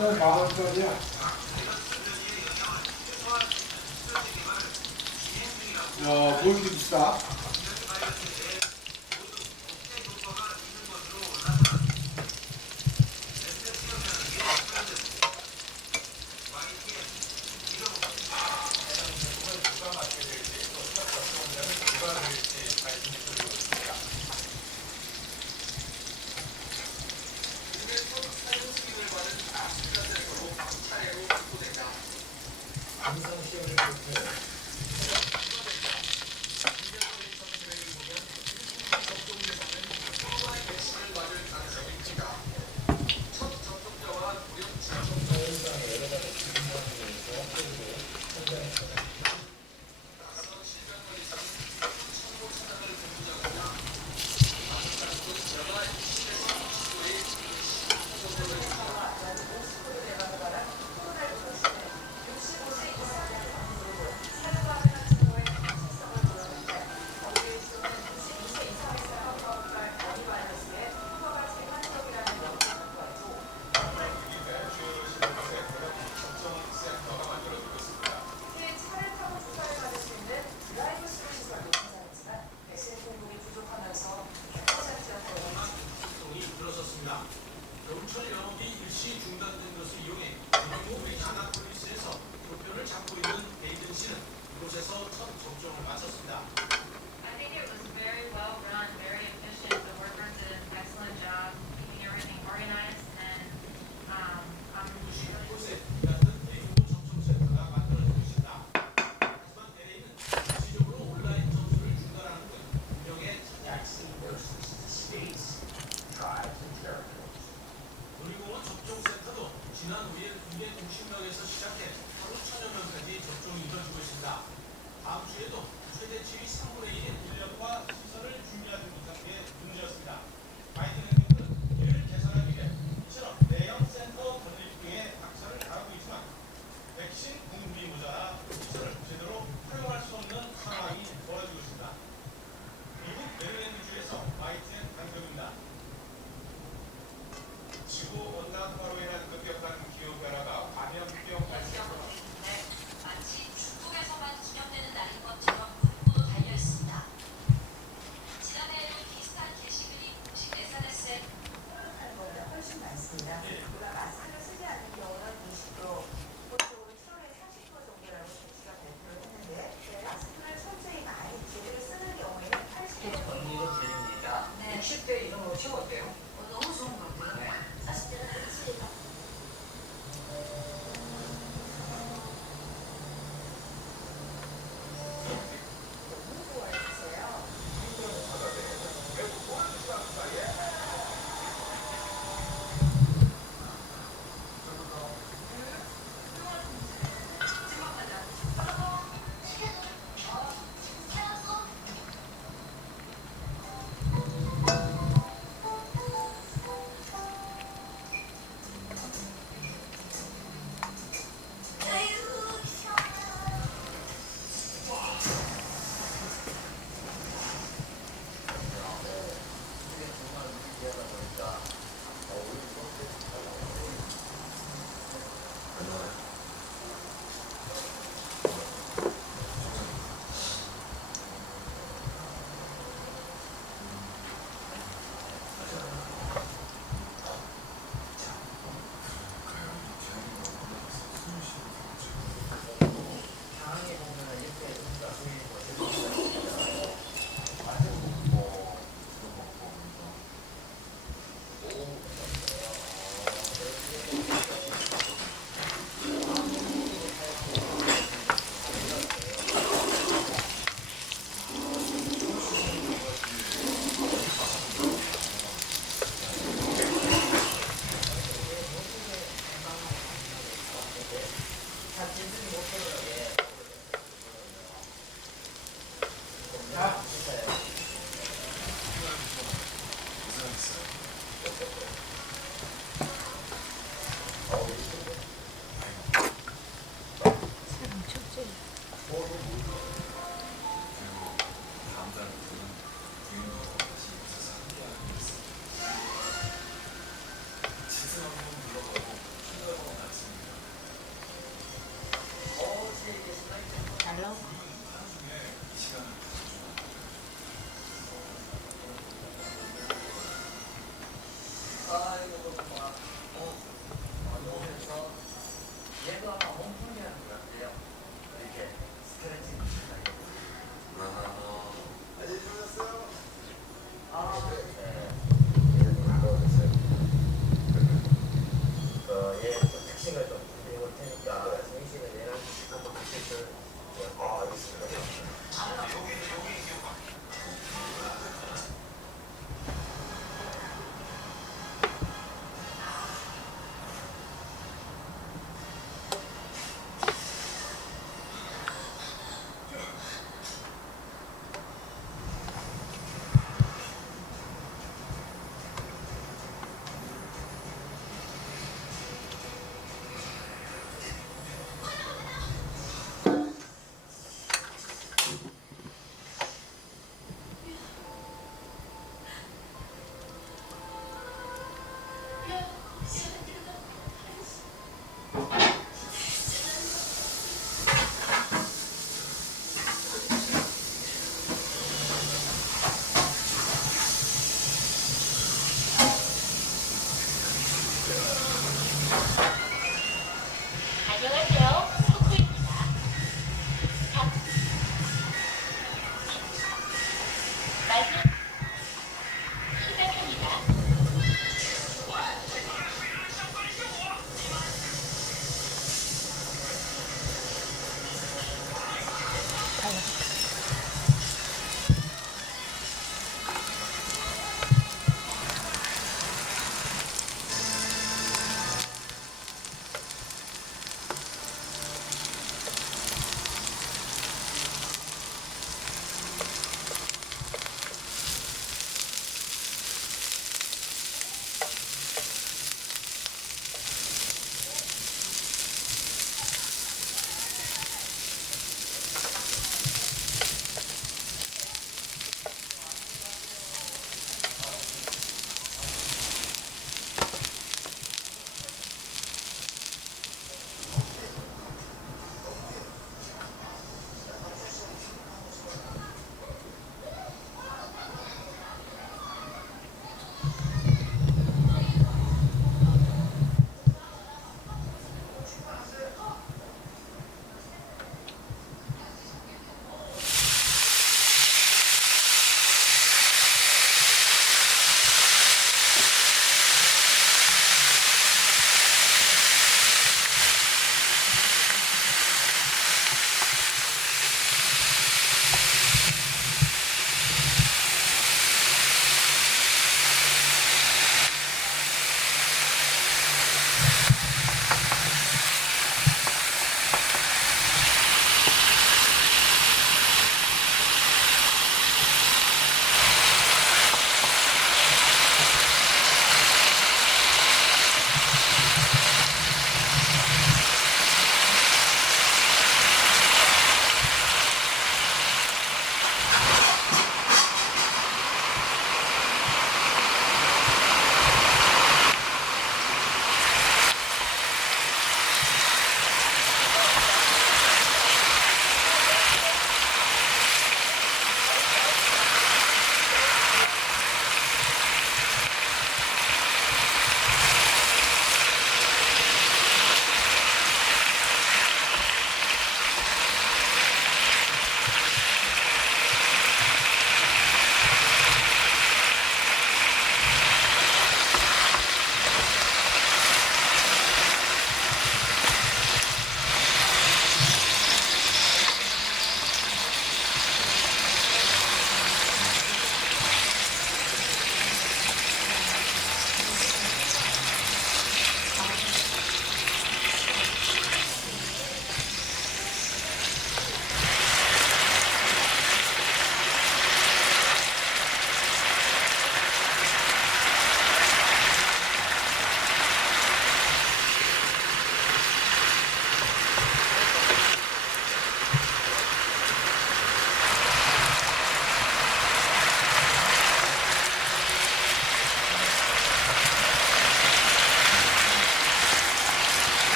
오늘 40,000원이야. 야, 뭐 이렇게 비싸? 겨울철 영업이 일시 중단된 것을 이용해 경북 시나폴리스에서 표표를 잡고 있는 베이든 씨는 이곳에서 첫 접종을 마쳤습니다. I think it was very well run, very efficient. The workers did an excellent job keeping everything organized, and I'm 곳에 같은 대규모 접종센터가 만들어지고 있습니다. 하지만 LA는 일시적으로 온라인 접수를 중단하는 등 운영에 놀이공원 접종센터도 지난 5일 국내 동식역에서 시작해 하루 1,000여 명까지 접종이 이뤄지고 있습니다. 다음 주에도 최대치의 3분의 1인 인력과 시설을 준비하는 것에 문제였습니다. 바이든 행정부는 이를 개선하기 위해 이처럼 대형 센터 건립 등의 박차를 가하고 있지만 백신 공급이 모자라 시설을 제대로 활용할 수 없는 상황이 벌어지고 있습니다. 미국 메릴랜드주에서 마이튼 강정입니다. 지구 온난화로 인한 급격한 기후변화가 감염병 발생으로 마치 중국에서만 기념되는 날인 것처럼 물고도 달려있습니다. 지난해에도 비슷한 게시글이 공식 SNS에 한 거보다 훨씬 많습니다. 우리가 마스크를 쓰지 않는 경우는 20%, 보통적으로 7월에 30% 정도라고 정치가 발표를 했는데 마스크를 철저히 많이 제대로 쓰는 경우에는 80% 정리로 드립니다. 네. 60대 이런 거 치고 어때요? 너무 좋은 것 같아요. 40대는 끝이에요. 너무 좋아해주세요.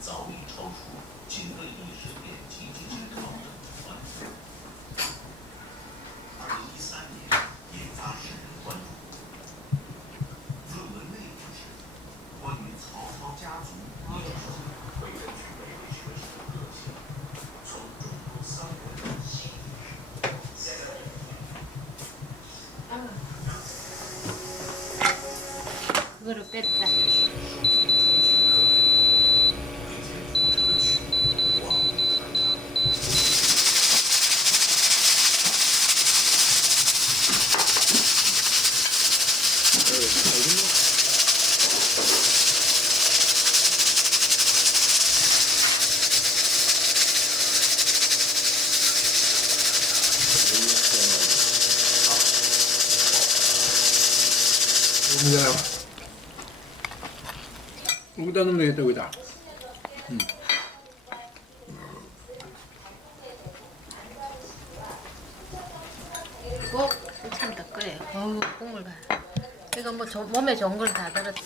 早已超出仅为一时点击进行讨论的范围。2013年引发世人关注。论文内容是关于曹操家族历史被人据为学术个性，从中国三人西그거를 뺐다. 여기다 넣으면 되겠다, 여기다. 이거 한참 더 끓여요. 어우, 국물 봐. 이거 뭐 몸에 좋은 걸 다 들었다.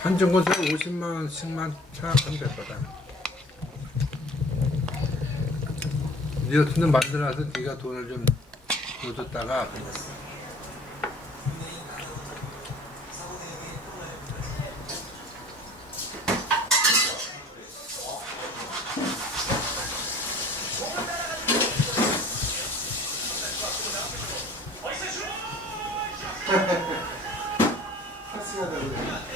한 증권서 50만 원씩만 생각하면 될 거다. 네 같은 데 만들어서 네가 돈을 좀 넣어줬다가 파스가 되고